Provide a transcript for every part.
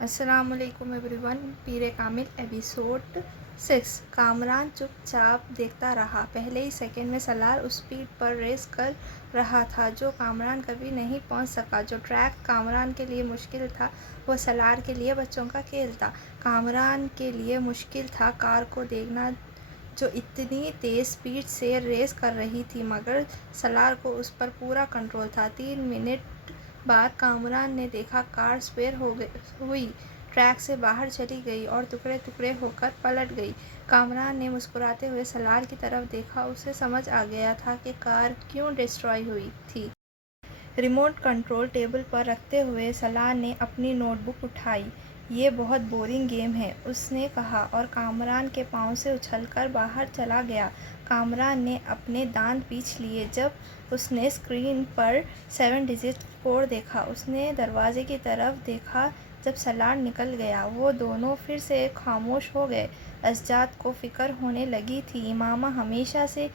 السلام علیکم every one. Peer Kamil episode 6. Kamran چپ چاپ دیکھتا رہا. پہلے ہی سیکنڈ میں سالار اس اسپیڈ پر ریس کر رہا تھا جو کامران کبھی نہیں پہنچ سکا. جو ٹریک کامران کے لیے مشکل تھا وہ سالار کے لیے بچوں کا کھیل تھا. کامران کے لیے مشکل تھا کار کو دیکھنا جو اتنی تیز اسپیڈ سے ریس کر رہی تھی، مگر سالار کو اس پر پورا کنٹرول تھا. 3 منٹ بعد کامران نے دیکھا کار اسپیر ہوئی، ٹریک سے باہر چلی گئی اور ٹکڑے ٹکڑے ہو کر پلٹ گئی. کامران نے مسکراتے ہوئے سالار کی طرف دیکھا. اسے سمجھ آ گیا تھا کہ کار کیوں ڈسٹرائے ہوئی تھی. ریموٹ کنٹرول ٹیبل پر رکھتے ہوئے سالار نے اپنی نوٹ بک اٹھائی. یہ بہت بورنگ گیم ہے، اس نے کہا اور کامران کے پاؤں سے اچھل کر باہر چلا گیا. کامران نے اپنے دانت پیچ لیے جب اس نے اسکرین پر 7 ڈجٹ کوڈ دیکھا. اس نے دروازے کی طرف دیکھا جب سالار نکل گیا. وہ دونوں پھر سے خاموش ہو گئے. اسجاد کو فکر ہونے لگی تھی. امامہ ہمیشہ سے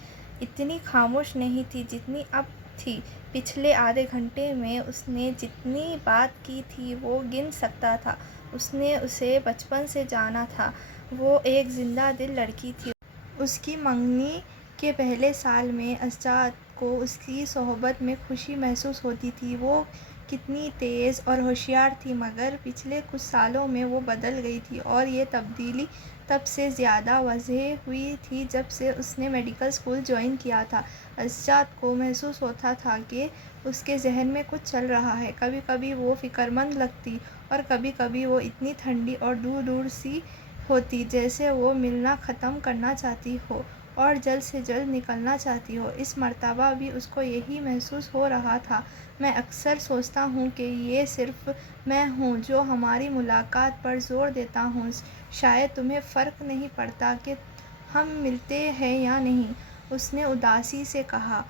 اتنی خاموش نہیں تھی جتنی اب تھی. پچھلے آدھے گھنٹے میں اس نے جتنی بات کی تھی وہ گن سکتا تھا. اس نے اسے بچپن سے جانا تھا. وہ ایک زندہ دل لڑکی تھی. اس کی منگنی کے پہلے سال میں اسجاد کو اس کی صحبت میں خوشی محسوس ہوتی تھی. وہ کتنی تیز اور ہوشیار تھی، مگر پچھلے کچھ سالوں میں وہ بدل گئی تھی اور یہ تبدیلی تب سے زیادہ واضح ہوئی تھی جب سے اس نے میڈیکل اسکول جوائن کیا تھا. اسجاد کو محسوس ہوتا تھا کہ اس کے ذہن میں کچھ چل رہا ہے. کبھی کبھی وہ فکرمند لگتی اور کبھی کبھی وہ اتنی ٹھنڈی اور دور دور سی ہوتی جیسے وہ ملنا ختم کرنا چاہتی ہو اور جلد سے جلد نکلنا چاہتی ہو. اس مرتبہ بھی اس کو یہی محسوس ہو رہا تھا. میں اکثر سوچتا ہوں کہ یہ صرف میں ہوں جو ہماری ملاقات پر زور دیتا ہوں. شاید تمہیں فرق نہیں پڑتا کہ ہم ملتے ہیں یا نہیں، اس نے اداسی سے کہا.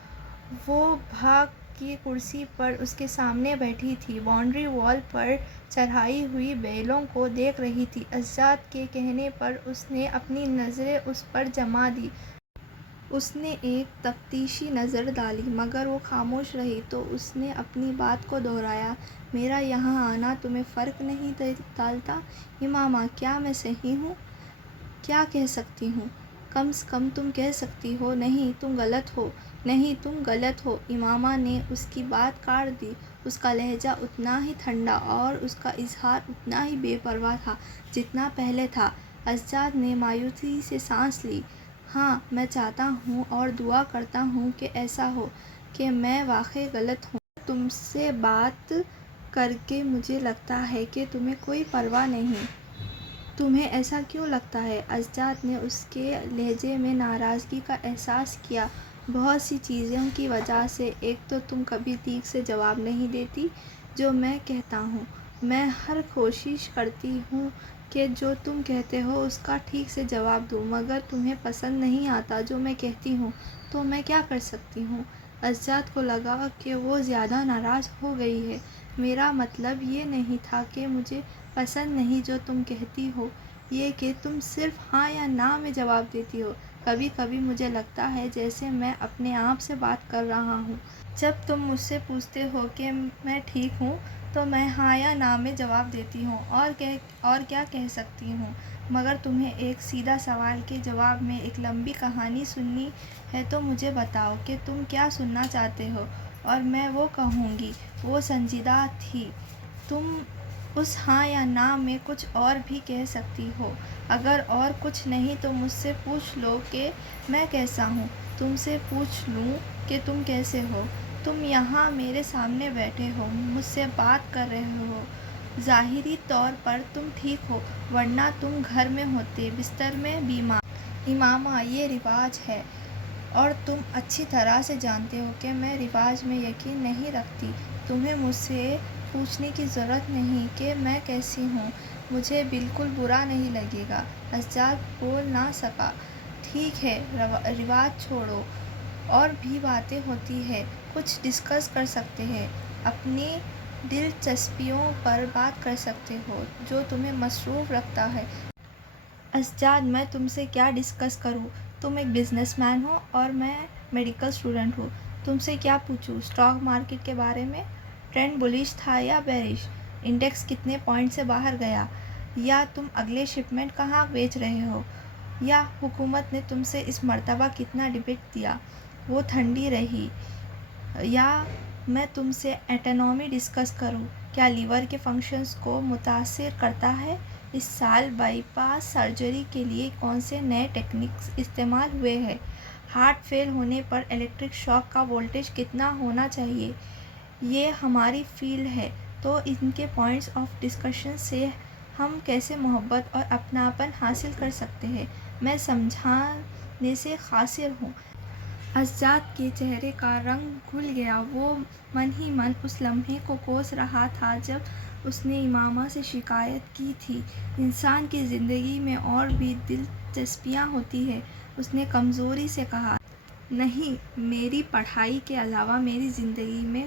وہ بھاگ کی کرسی پر اس کے سامنے بیٹھی تھی، باؤنڈری وال پر چڑھائی ہوئی بیلوں کو دیکھ رہی تھی. اسجاد کے کہنے پر اس نے اپنی نظریں اس پر جما دی. اس نے ایک تفتیشی نظر ڈالی مگر وہ خاموش رہی. تو اس نے اپنی بات کو دہرایا. میرا یہاں آنا تمہیں فرق نہیں ڈالتا امامہ؟ کیا میں صحیح ہوں؟ کیا کہہ سکتی ہوں؟ کم سے کم تم کہہ سکتی ہو نہیں تم غلط ہو. نہیں تم غلط ہو. امامہ نے اس کی بات کاٹ دی. اس کا لہجہ اتنا ہی ٹھنڈا اور اس کا اظہار اتنا ہی بے پرواہ تھا جتنا پہلے تھا. اسجاد نے مایوسی سے سانس لی. ہاں میں چاہتا ہوں اور دعا کرتا ہوں کہ ایسا ہو کہ میں واقعی غلط ہوں. تم سے بات کر کے مجھے لگتا ہے کہ تمہیں کوئی پرواہ نہیں. تمہیں ایسا کیوں لگتا ہے؟ اسجاد نے اس کے لہجے میں ناراضگی کا احساس کیا. بہت سی چیزوں کی وجہ سے. ایک تو تم کبھی ٹھیک سے جواب نہیں دیتی جو میں کہتا ہوں. میں ہر کوشش کرتی ہوں کہ جو تم کہتے ہو اس کا ٹھیک سے جواب دوں، مگر تمہیں پسند نہیں آتا جو میں کہتی ہوں. تو میں کیا کر سکتی ہوں؟ اسجاد کو لگا کہ وہ زیادہ ناراض ہو گئی ہے. میرا مطلب یہ نہیں تھا کہ مجھے پسند نہیں جو تم کہتی ہو، یہ کہ تم صرف ہاں یا نہ میں جواب دیتی ہو. کبھی کبھی مجھے لگتا ہے جیسے میں اپنے آپ سے بات کر رہا ہوں. جب تم مجھ سے پوچھتے ہو کہ میں ٹھیک ہوں تو میں ہاں یا نہ میں جواب دیتی ہوں. اور کیا کہہ سکتی ہوں؟ مگر تمہیں ایک سیدھا سوال کے جواب میں ایک لمبی کہانی سننی ہے تو مجھے بتاؤ کہ تم کیا سننا چاہتے ہو اور میں وہ کہوں گی. وہ سنجیدہ تھی. تم اس ہاں یا نہ میں کچھ اور بھی کہہ سکتی ہو. اگر اور کچھ نہیں تو مجھ سے پوچھ لو کہ میں کیسا ہوں. تم سے پوچھ لوں کہ تم کیسے ہو. تم یہاں میرے سامنے بیٹھے ہو، مجھ سے بات کر رہے ہو. ظاہری طور پر تم ٹھیک ہو، ورنہ تم گھر میں ہوتے، بستر میں بیمار. امامہ یہ رواج ہے اور تم اچھی طرح سے جانتے ہو کہ میں رواج میں یقین نہیں رکھتی. تمہیں مجھ سے پوچھنے کی ضرورت نہیں کہ میں کیسی ہوں. مجھے بالکل برا نہیں لگے گا. اسجاد بول نہ سکا. ٹھیک ہے رواج چھوڑو، اور بھی باتیں ہوتی ہیں. کچھ ڈسکس کر سکتے ہیں. اپنی دلچسپیوں پر بات کر سکتے ہو جو تمہیں مصروف رکھتا ہے. اسجاد میں تم سے کیا ڈسکس کروں؟ تم ایک بزنس مین ہو اور میں میڈیکل اسٹوڈنٹ ہوں. تم سے کیا پوچھوں؟ اسٹاک مارکیٹ کے بارے میں؟ ٹرینڈ بلش تھا یا بیئرش؟ انڈیکس کتنے پوائنٹ سے باہر گیا، یا تم اگلے شپمنٹ کہاں بیچ رہے ہو، یا حکومت نے تم سے اس مرتبہ کتنا ڈبیٹ دیا، وہ ٹھنڈی رہی، یا میں تم سے ایٹانومی ڈسکس کروں، کیا لیور کے فنکشنز کو متاثر کرتا ہے، اس سال بائی پاس سرجری کے لیے کون سے نئے ٹیکنکس استعمال ہوئے ہیں، ہارٹ فیل ہونے پر الیکٹرک شاک کا وولٹیج کتنا ہونا چاہیے۔ یہ ہماری فیلڈ ہے، تو ان کے پوائنٹس آف ڈسکشن سے ہم کیسے محبت اور اپناپن حاصل کر سکتے ہیں۔ میں سمجھانے سے قاصر ہوں۔ اسجد کے چہرے کا رنگ کھل گیا، وہ من ہی من اس لمحے کو کوس رہا تھا جب اس نے امامہ سے شکایت کی تھی۔ انسان کی زندگی میں اور بھی دلچسپیاں ہوتی ہیں، اس نے کمزوری سے کہا۔ نہیں، میری پڑھائی کے علاوہ میری زندگی میں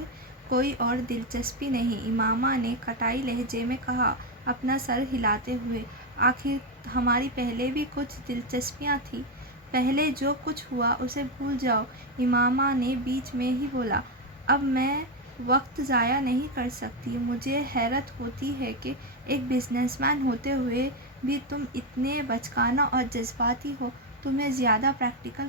کوئی اور دلچسپی نہیں، امامہ نے کٹائی لہجے میں کہا، اپنا سر ہلاتے ہوئے۔ آخر ہماری پہلے بھی کچھ دلچسپیاں تھیں۔ پہلے جو کچھ ہوا اسے بھول جاؤ، امامہ نے بیچ میں ہی بولا۔ اب میں وقت ضائع نہیں کر سکتی۔ مجھے حیرت ہوتی ہے کہ ایک بزنس مین ہوتے ہوئے بھی تم اتنے بچکانہ اور جذباتی ہو، تمہیں زیادہ پریکٹیکل